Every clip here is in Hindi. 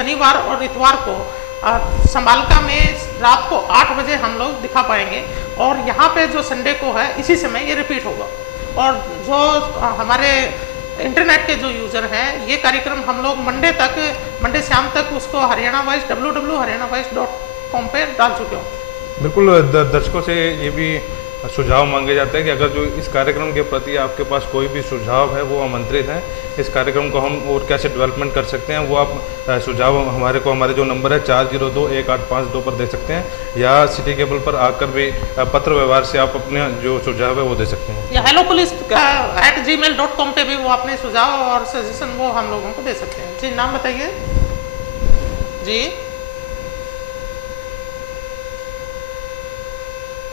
शनिवार और इतवार को संभालका में रात को 8 बजे हम लोग दिखा पाएंगे, और यहाँ पे जो संडे को है इसी समय ये रिपीट होगा। और जो हमारे इंटरनेट के जो यूज़र हैं, ये कार्यक्रम हम लोग मंडे शाम तक उसको हरियाणा वॉइस www.haryanavoice.com पे डाल चुके हो। बिल्कुल, दर्शकों से ये भी सुझाव मांगे जाते हैं कि अगर जो इस कार्यक्रम के प्रति आपके पास कोई भी सुझाव है, वो आमंत्रित हैं। इस कार्यक्रम को हम और कैसे डेवलपमेंट कर सकते हैं, वो आप सुझाव हमारे जो नंबर है 40218552 पर दे सकते हैं, या सिटी केबल पर आकर भी पत्र व्यवहार से आप अपने जो सुझाव है वो दे सकते हैं, या hellopolice@gmail.com पे भी वो अपने सुझाव और सजेशन वो हम लोगों को दे सकते हैं। जी, नाम बताइए जी।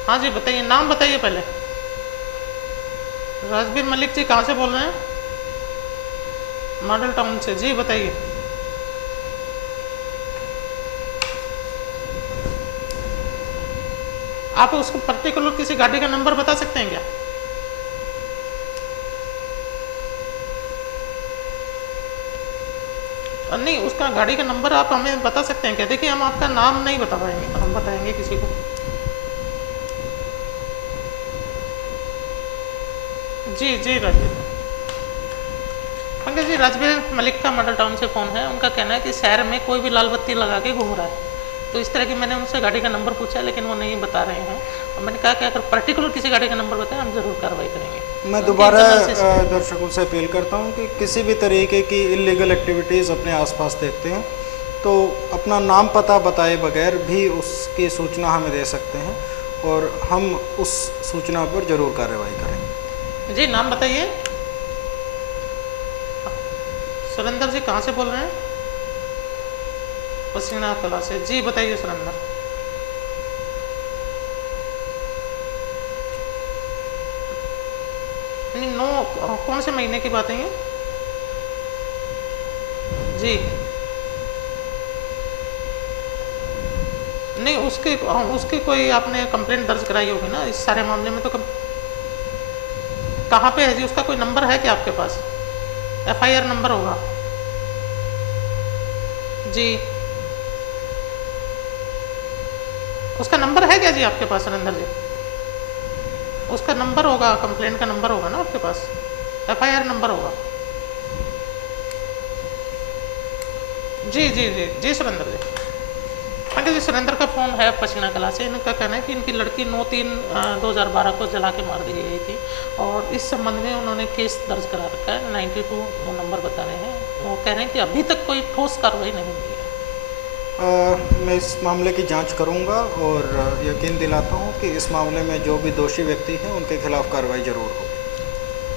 हाँ जी, बताइए, नाम बताइए पहले। राजबीर मलिक जी, कहाँ से बोल रहे हैं? मॉडल टाउन से। जी बताइए। आप उसको पर्टिकुलर किसी गाड़ी का नंबर बता सकते हैं क्या? नहीं, उसका गाड़ी का नंबर आप हमें बता सकते हैं क्या? देखिए, हम आपका नाम नहीं बता पाएंगे, हम बताएंगे किसी को। जी जी राजवीर पंकज जी, राजवीर मलिक का मॉडल टाउन से फ़ोन है। उनका कहना है कि शहर में कोई भी लाल बत्ती लगा के घूम रहा है, तो इस तरह की मैंने उनसे गाड़ी का नंबर पूछा, लेकिन वो नहीं बता रहे हैं। और मैंने कहा कि अगर पर्टिकुलर किसी गाड़ी का नंबर बताएं, हम जरूर कार्रवाई करेंगे। मैं दोबारा दर्शकों से अपील करता हूं कि किसी भी तरीके की इलीगल एक्टिविटीज़ अपने आसपास देखते हैं तो अपना नाम पता बताए बगैर भी उसकी सूचना हमें दे सकते हैं, और हम उस सूचना पर ज़रूर कार्रवाई करेंगे। जी, नाम बताइए। सुरेंद्र जी, कहाँ से बोल रहे हैं? पसीना कला से। जी बताइए सुरेंद्र। कौन से महीने की बात है ये? जी नहीं, उसकी कोई आपने कंप्लेंट दर्ज कराई होगी ना इस सारे मामले में? तो कहाँ पे है जी? उसका कोई नंबर है क्या आपके पास? FIR नंबर होगा जी। उसका नंबर है क्या जी आपके पास सुरेंद्र जी? उसका नंबर होगा, कंप्लेंट का नंबर होगा ना आपके पास, FIR नंबर होगा। जी जी जी जी सुरेंद्र जी। पंकज जी, सुरेंद्र का फ़ोन है पसीना कला से। इनका कहना है कि इनकी लड़की 9/3/2012 को जला के मार दी गई थी, और इस संबंध में उन्होंने केस दर्ज करा रखा है। 92 वो नंबर बता रहे हैं। वो कह रहे हैं कि अभी तक कोई ठोस कार्रवाई नहीं हुई है। मैं इस मामले की जांच करूंगा और यकीन दिलाता हूं कि इस मामले में जो भी दोषी व्यक्ति हैं उनके खिलाफ कार्रवाई जरूर होगी।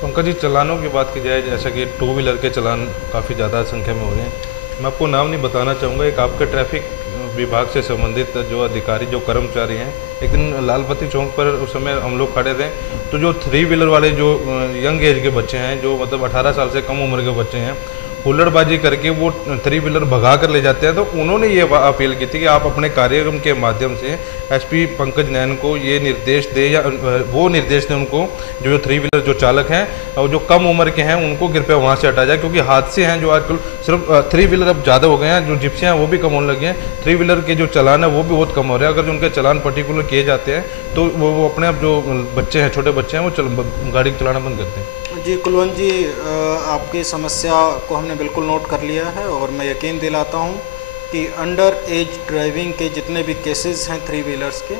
पंकज जी, चलानों की बात की जाए, जैसा कि 2 व्हीलर के चलान काफ़ी ज़्यादा संख्या में हो रहे हैं। मैं आपको नाम नहीं बताना चाहूँगा। एक आपके ट्रैफिक विभाग से संबंधित जो अधिकारी, जो कर्मचारी हैं, एक दिन लालपति चौक पर उस समय हम लोग खड़े थे, तो जो 3 व्हीलर वाले जो यंग एज के बच्चे हैं, जो मतलब 18 साल से कम उम्र के बच्चे हैं, हुल्लड़बाजी करके वो 3 व्हीलर भगा कर ले जाते हैं। तो उन्होंने ये अपील की थी कि आप अपने कार्यक्रम के माध्यम से SP पंकज नैन को ये निर्देश दें, या वो निर्देश दें उनको, जो 3 व्हीलर जो चालक हैं और जो कम उम्र के हैं, उनको कृपया वहाँ से हटाया जाए। क्योंकि हादसे हैं जो आजकल सिर्फ 3 व्हीलर अब ज़्यादा हो गए हैं, जो जिप्सियाँ हैं वो भी कम होने लगी हैं, 3 व्हीलर के जो चलान है वो भी बहुत कम हो रहे हैं। अगर जो उनके चलान पर्टिकुलर किए जाते हैं तो वो अपने आप जो बच्चे हैं, छोटे बच्चे हैं, वो गाड़ी चलाना बंद करते हैं। जी कुलवंत जी, आपकी समस्या को हमने बिल्कुल नोट कर लिया है, और मैं यकीन दिलाता हूं कि अंडर एज ड्राइविंग के जितने भी केसेस हैं 3 व्हीलर्स के,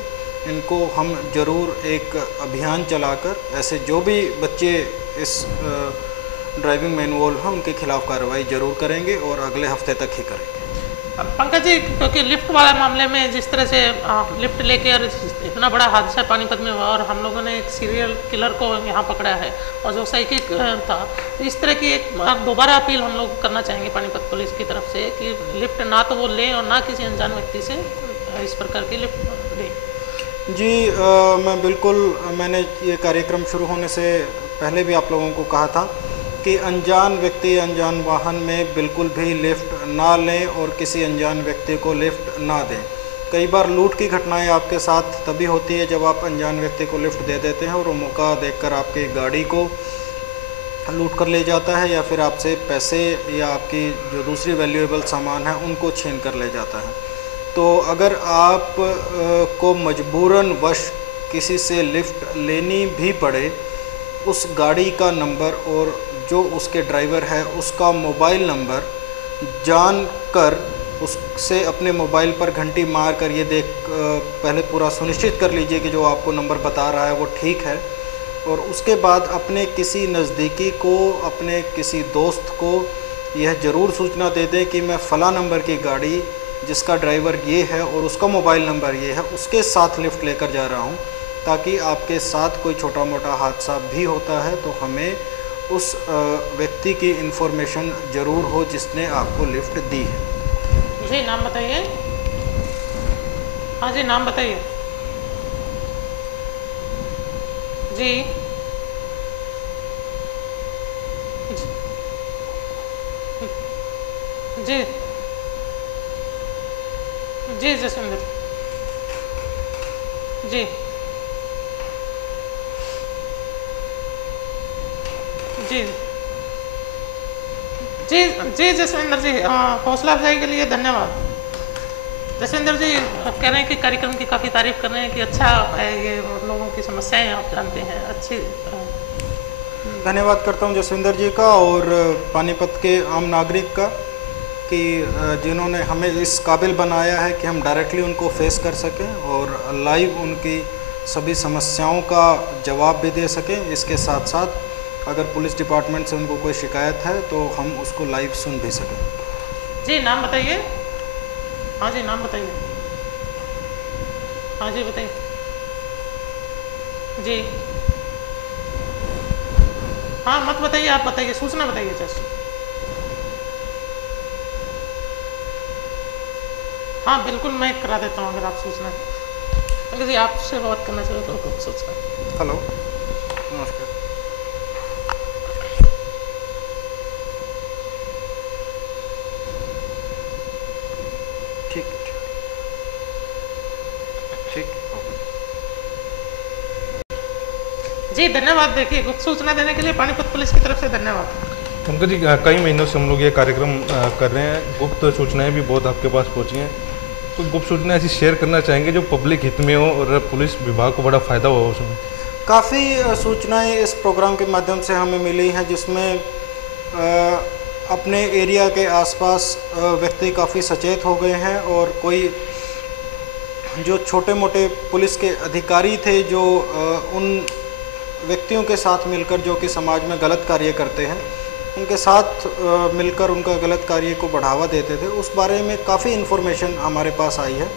इनको हम ज़रूर एक अभियान चलाकर ऐसे जो भी बच्चे इस ड्राइविंग में इन्वॉल्व हैं उनके खिलाफ कार्रवाई जरूर करेंगे, और अगले हफ्ते तक ही करेंगे। पंकज जी, क्योंकि लिफ्ट वाले मामले में जिस तरह से लिफ्ट लेकर इतना बड़ा हादसा पानीपत में हुआ, और हम लोगों ने एक सीरियल किलर को यहाँ पकड़ा है, और जो साइकिक था, तो इस तरह की एक दोबारा अपील हम लोग करना चाहेंगे पानीपत पुलिस की तरफ से कि लिफ्ट ना तो वो लें और ना किसी अनजान व्यक्ति से इस प्रकार की लिफ्ट लें। जी मैंने ये कार्यक्रम शुरू होने से पहले भी आप लोगों को कहा था कि अनजान व्यक्ति, अनजान वाहन में बिल्कुल भी लिफ्ट ना लें, और किसी अनजान व्यक्ति को लिफ्ट ना दें। कई बार लूट की घटनाएं आपके साथ तभी होती है जब आप अनजान व्यक्ति को लिफ्ट दे देते हैं, और वो मौका देखकर आपकी गाड़ी को लूट कर ले जाता है या फिर आपसे पैसे या आपकी जो दूसरी वैल्यूएबल सामान है उनको छीन कर ले जाता है। तो अगर आप को मजबूरन वश किसी से लिफ्ट लेनी भी पड़े, उस गाड़ी का नंबर और जो उसके ड्राइवर है उसका मोबाइल नंबर जान कर उससे अपने मोबाइल पर घंटी मार कर ये पहले पूरा सुनिश्चित कर लीजिए कि जो आपको नंबर बता रहा है वो ठीक है, और उसके बाद अपने किसी नज़दीकी को, अपने किसी दोस्त को यह ज़रूर सूचना दे दें कि मैं फ़लाँ नंबर की गाड़ी जिसका ड्राइवर ये है और उसका मोबाइल नंबर ये है उसके साथ लिफ्ट लेकर जा रहा हूँ, ताकि आपके साथ कोई छोटा मोटा हादसा भी होता है तो हमें उस व्यक्ति की इन्फॉर्मेशन ज़रूर हो जिसने आपको लिफ्ट दी है। जी नाम बताइए। हाँ जी नाम बताइए। जी जी जी जसविंदर जी जी जी जी जसविंदर जी, हौसला अफजाई के लिए धन्यवाद। जसविंदर जी कह रहे हैं कि कार्यक्रम की काफ़ी तारीफ कर रहे हैं कि अच्छा है, ये लोगों की समस्याएं आप जानते हैं, अच्छी। धन्यवाद करता हूं जसविंदर जी का और पानीपत के आम नागरिक का कि जिन्होंने हमें इस काबिल बनाया है कि हम डायरेक्टली उनको फेस कर सकें और लाइव उनकी सभी समस्याओं का जवाब भी दे सकें। इसके साथ साथ अगर पुलिस डिपार्टमेंट से उनको कोई शिकायत है तो हम उसको लाइव सुन भी सकें। जी नाम बताइए। हाँ जी नाम बताइए। हाँ जी बताइए। जी हाँ मत बताइए, आप बताइए, सूचना बताइए जस्ट। हाँ बिल्कुल मैं करा देता हूँ अगर आप सूचना, अगर जी आपसे बात करना चाहिए तो सूचना। हेलो नमस्कार। ठीक ठीक जी धन्यवाद। देखिए गुप्त सूचना देने के लिए पानीपत पुलिस की तरफ से धन्यवाद। पंकज जी कई महीनों से हम लोग ये कार्यक्रम कर रहे हैं, गुप्त सूचनाएं भी बहुत आपके पास पहुंची हैं, तो गुप्त सूचनाएं ऐसी शेयर करना चाहेंगे जो पब्लिक हित में हो और पुलिस विभाग को बड़ा फ़ायदा हो उसमें? काफ़ी सूचनाएं इस प्रोग्राम के माध्यम से हमें मिली हैं जिसमें अपने एरिया के आसपास व्यक्ति काफ़ी सचेत हो गए हैं और कोई जो छोटे मोटे पुलिस के अधिकारी थे जो उन व्यक्तियों के साथ मिलकर जो कि समाज में गलत कार्य करते हैं उनके साथ मिलकर उनका गलत कार्य को बढ़ावा देते थे, उस बारे में काफ़ी इन्फॉर्मेशन हमारे पास आई है।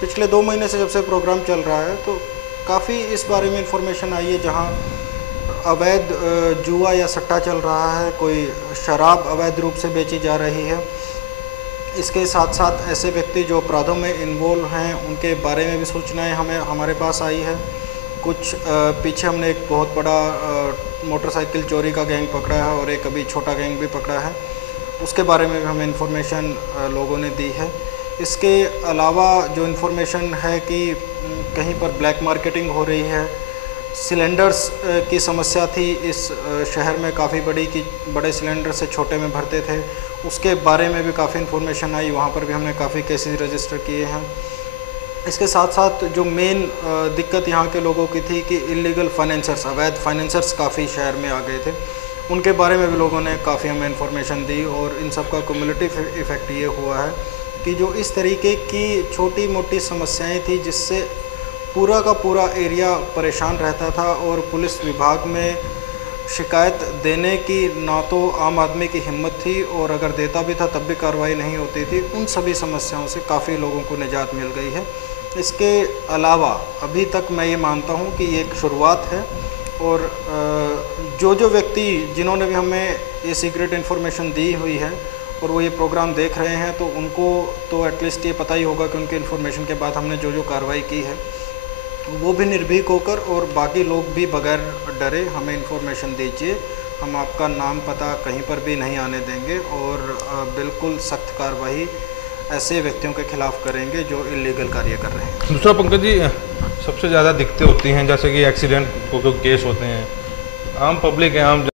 पिछले 2 महीने से जब से प्रोग्राम चल रहा है तो काफ़ी इस बारे में इन्फॉर्मेशन आई है जहां अवैध जुआ या सट्टा चल रहा है, कोई शराब अवैध रूप से बेची जा रही है। इसके साथ साथ ऐसे व्यक्ति जो अपराधों में इन्वॉल्व हैं उनके बारे में भी सूचनाएं हमारे पास आई है। कुछ पीछे हमने एक बहुत बड़ा मोटरसाइकिल चोरी का गैंग पकड़ा है और एक अभी छोटा गैंग भी पकड़ा है, उसके बारे में भी हमें इन्फॉर्मेशन लोगों ने दी है। इसके अलावा जो इन्फॉर्मेशन है कि कहीं पर ब्लैक मार्केटिंग हो रही है, सिलेंडर्स की समस्या थी इस शहर में काफ़ी बड़ी कि बड़े सिलेंडर से छोटे में भरते थे, उसके बारे में भी काफ़ी इन्फॉर्मेशन आई, वहाँ पर भी हमने काफ़ी केसेस रजिस्टर किए हैं। इसके साथ साथ जो मेन दिक्कत यहाँ के लोगों की थी कि इलीगल फाइनेंसर्स, अवैध फाइनेंसर्स काफ़ी शहर में आ गए थे, उनके बारे में भी लोगों ने काफ़ी हमें इन्फॉर्मेशन दी और इन सब का क्युमुलेटिव इफ़ेक्ट ये हुआ है कि जो इस तरीके की छोटी मोटी समस्याएं थी जिससे पूरा का पूरा एरिया परेशान रहता था और पुलिस विभाग में शिकायत देने की ना तो आम आदमी की हिम्मत थी और अगर देता भी था तब भी कार्रवाई नहीं होती थी, उन सभी समस्याओं से काफ़ी लोगों को निजात मिल गई है। इसके अलावा अभी तक मैं ये मानता हूँ कि ये एक शुरुआत है और जो व्यक्ति जिन्होंने भी हमें ये सीक्रेट इन्फॉर्मेशन दी हुई है और वो ये प्रोग्राम देख रहे हैं तो उनको तो एटलीस्ट ये पता ही होगा कि उनके इन्फॉर्मेशन के बाद हमने जो कार्रवाई की है वो भी निर्भीक होकर और बाकी लोग भी बगैर डरे हमें इन्फॉर्मेशन दीजिए। हम आपका नाम पता कहीं पर भी नहीं आने देंगे और बिल्कुल सख्त कार्रवाई ऐसे व्यक्तियों के खिलाफ करेंगे जो इलीगल कार्य कर रहे हैं। दूसरा पंकज जी, सबसे ज़्यादा दिक्कतें होती हैं जैसे कि एक्सीडेंट को केस होते हैं, आम पब्लिक है, आम